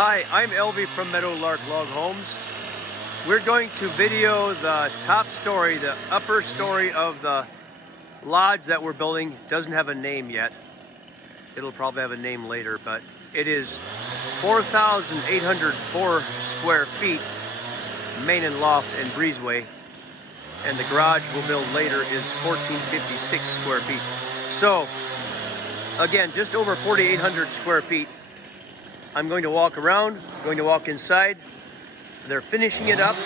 Hi, I'm Elvie from Meadowlark Log Homes. We're going to video the top story, the upper story of the lodge that we're building. It doesn't have a name yet. It'll probably have a name later, but it is 4,804 square feet, main and loft and breezeway. And the garage we'll build later is 1,456 square feet. So, again, just over 4,800 square feet. I'm going to walk around, I'm going to walk inside. They're finishing it up.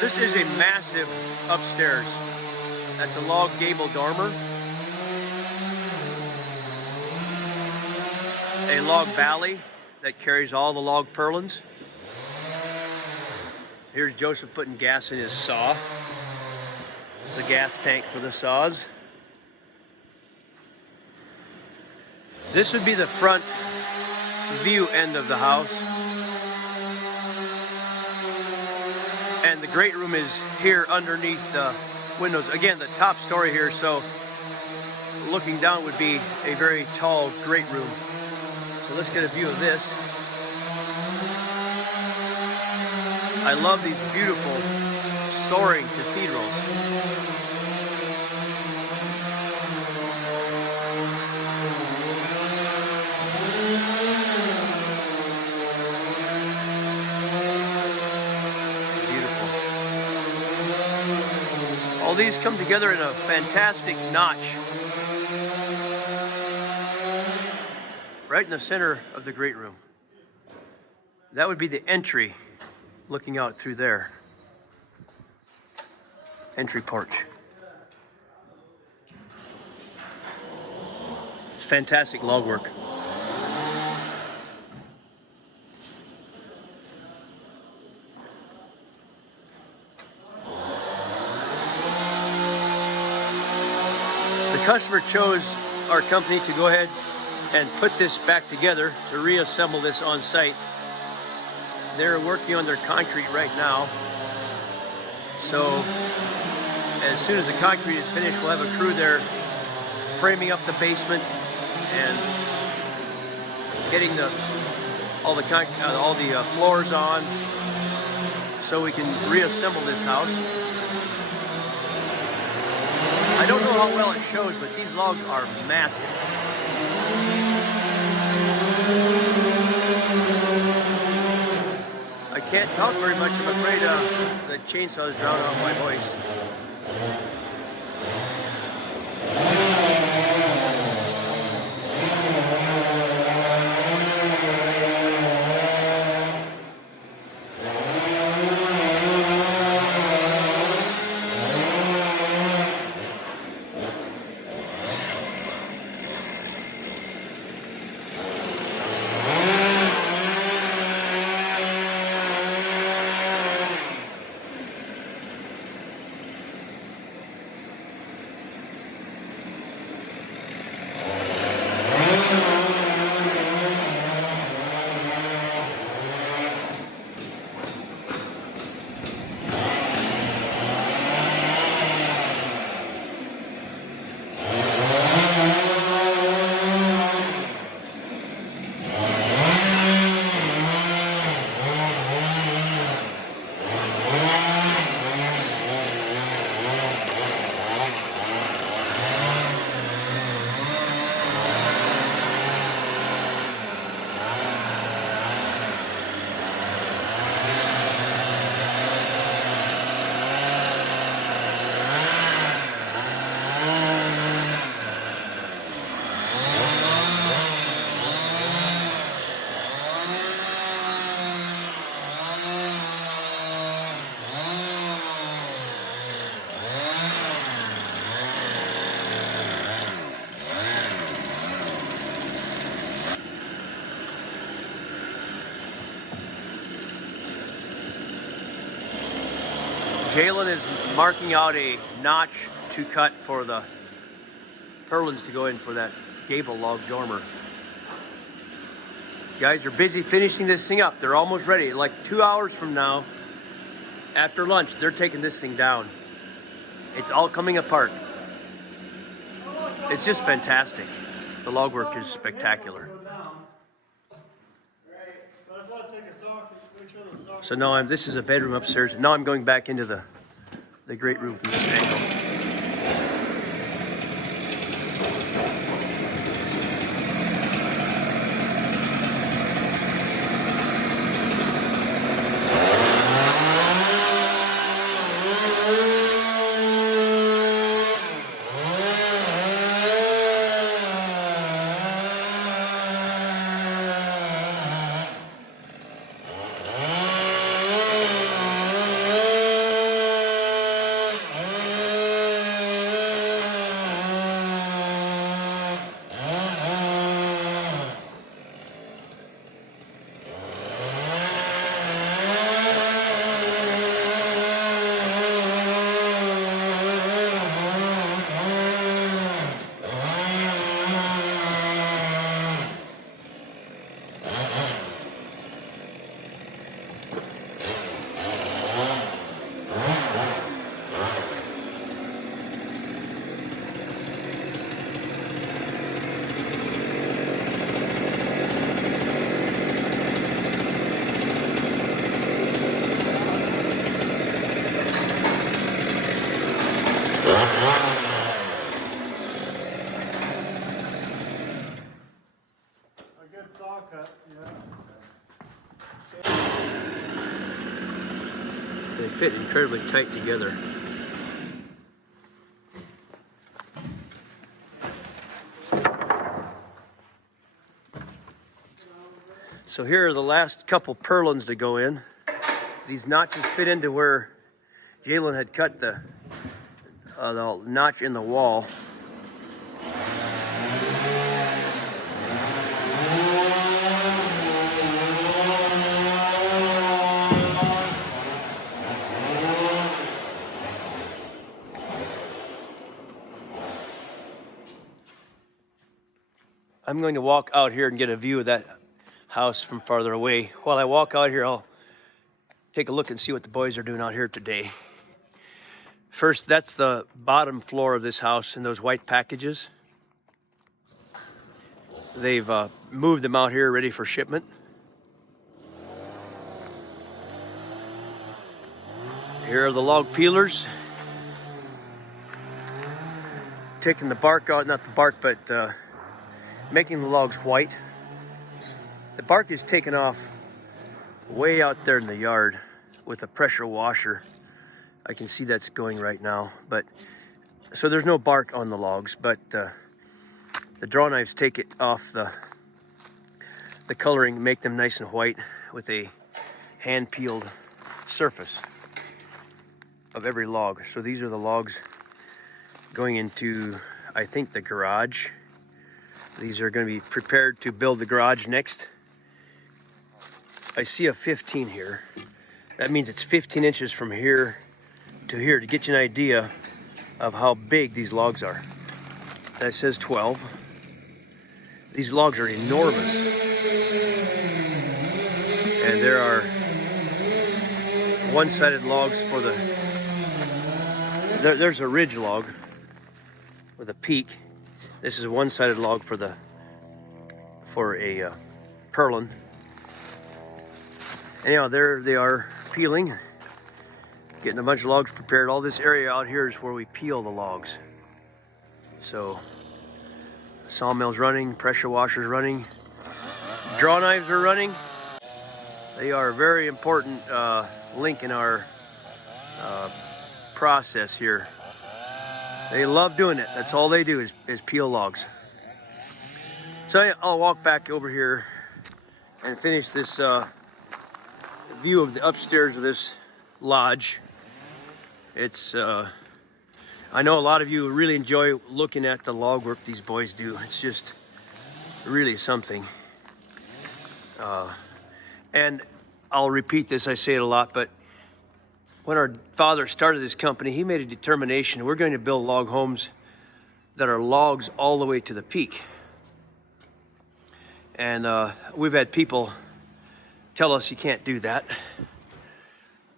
This is a massive upstairs. That's a log gable dormer. A log valley that carries all the log purlins. Here's Joseph putting gas in his saw. It's a gas tank for the saws. This would be the front view end of the house. And the great room is here underneath the windows. Again, the top story here, so looking down would be a very tall great room. So let's get a view of this. I love these beautiful soaring cathedrals. All these come together in a fantastic notch. Right in the center of the great room. That would be the entry looking out through there. Entry porch. It's fantastic log work. The customer chose our company to go ahead and put this back together, to reassemble this on site. They're working on their concrete right now. So as soon as the concrete is finished, we'll have a crew there framing up the basement and getting all the floors on so we can reassemble this house. I don't know how well it shows, but these logs are massive. I can't talk very much. I'm afraid the chainsaw is drowning out my voice. Jalen is marking out a notch to cut for the purlins to go in for that gable log dormer. Guys are busy finishing this thing up. They're almost ready. Like 2 hours from now, after lunch, they're taking this thing down. It's all coming apart. It's just fantastic. The log work is spectacular. So now this is a bedroom upstairs. Now I'm going back into the great room from this angle. They fit incredibly tight together. So here are the last couple purlins to go in. These notches fit into where Jalen had cut the notch in the wall. I'm going to walk out here and get a view of that house from farther away. While I walk out here, I'll take a look and see what the boys are doing out here today. First, that's the bottom floor of this house in those white packages. They've moved them out here ready for shipment. Here are the log peelers. Taking the bark out, not the bark, but making the logs white. The bark is taken off way out there in the yard with a pressure washer. I can see that's going right now, but so there's no bark on the logs, but the draw knives take it off the coloring, make them nice and white with a hand peeled surface of every log. So these are the logs going into, I think, the garage. These are going to be prepared to build the garage next. I see a 15 here. That means it's 15 inches from here to here to get you an idea of how big these logs are. That says 12. These logs are enormous. And there are one-sided logs for there's a ridge log with a peak. This is a one-sided log for a purlin. Anyhow, there they are peeling, getting a bunch of logs prepared. All this area out here is where we peel the logs. So, sawmill's running, pressure washer's running, draw knives are running. They are a very important link in our process here. They love doing it. That's all they do is peel logs. So I'll walk back over here and finish this view of the upstairs of this lodge. It's I know a lot of you really enjoy looking at the log work these boys do. It's just really something. And I'll repeat this, I say it a lot, but When our father started this company, he made a determination: we're going to build log homes that are logs all the way to the peak. And we've had people tell us you can't do that.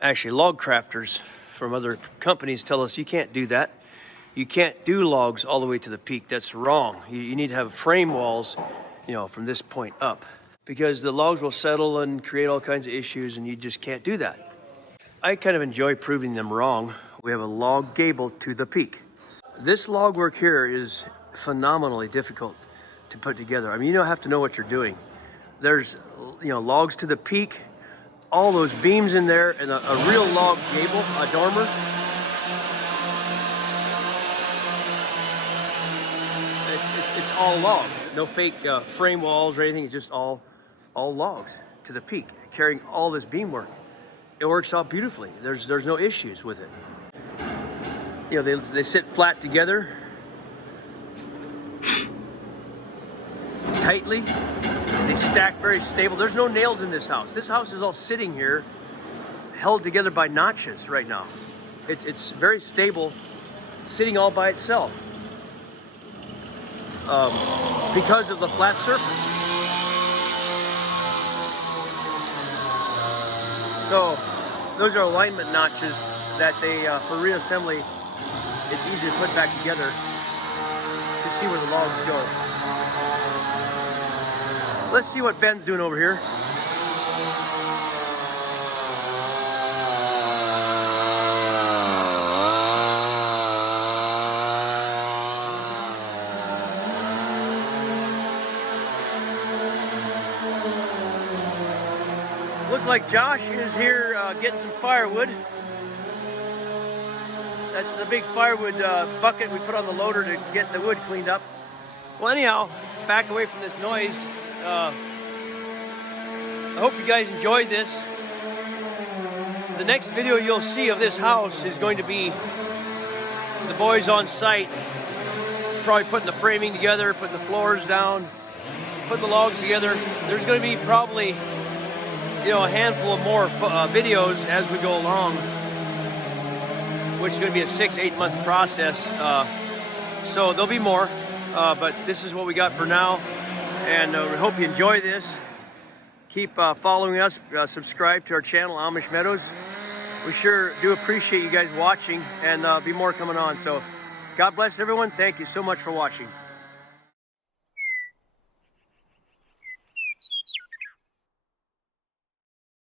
Actually, log crafters from other companies tell us you can't do that. You can't do logs all the way to the peak. That's wrong. You need to have frame walls, you know, from this point up, because the logs will settle and create all kinds of issues, and you just can't do that. I kind of enjoy proving them wrong. We have a log gable to the peak. This log work here is phenomenally difficult to put together. I mean, you don't have to know what you're doing. There's, you know, logs to the peak, all those beams in there, and a real log gable, a dormer. It's all log. No fake frame walls or anything. It's just all logs to the peak, carrying all this beam work. It works out beautifully. There's no issues with it. You know, they sit flat together, tightly. They stack very stable. There's no nails in this house. This house is all sitting here, held together by notches right now. It's very stable, sitting all by itself, because of the flat surface. So those are alignment notches that they, for reassembly, it's easy to put back together to see where the logs go. Let's see what Ben's doing over here. Looks like Josh is here getting some firewood. That's the big firewood bucket we put on the loader to get the wood cleaned up. Well, anyhow, back away from this noise. I hope you guys enjoyed this. The next video you'll see of this house is going to be the boys on site, probably putting the framing together, putting the floors down, putting the logs together. There's going to be probably, you know, a handful of more videos as we go along, which is going to be a 6-8 month process. So there'll be more, but this is what we got for now. And we hope you enjoy this. Keep following us, subscribe to our channel, Amish Meadows. We sure do appreciate you guys watching, and be more coming on. So God bless everyone. Thank you so much for watching.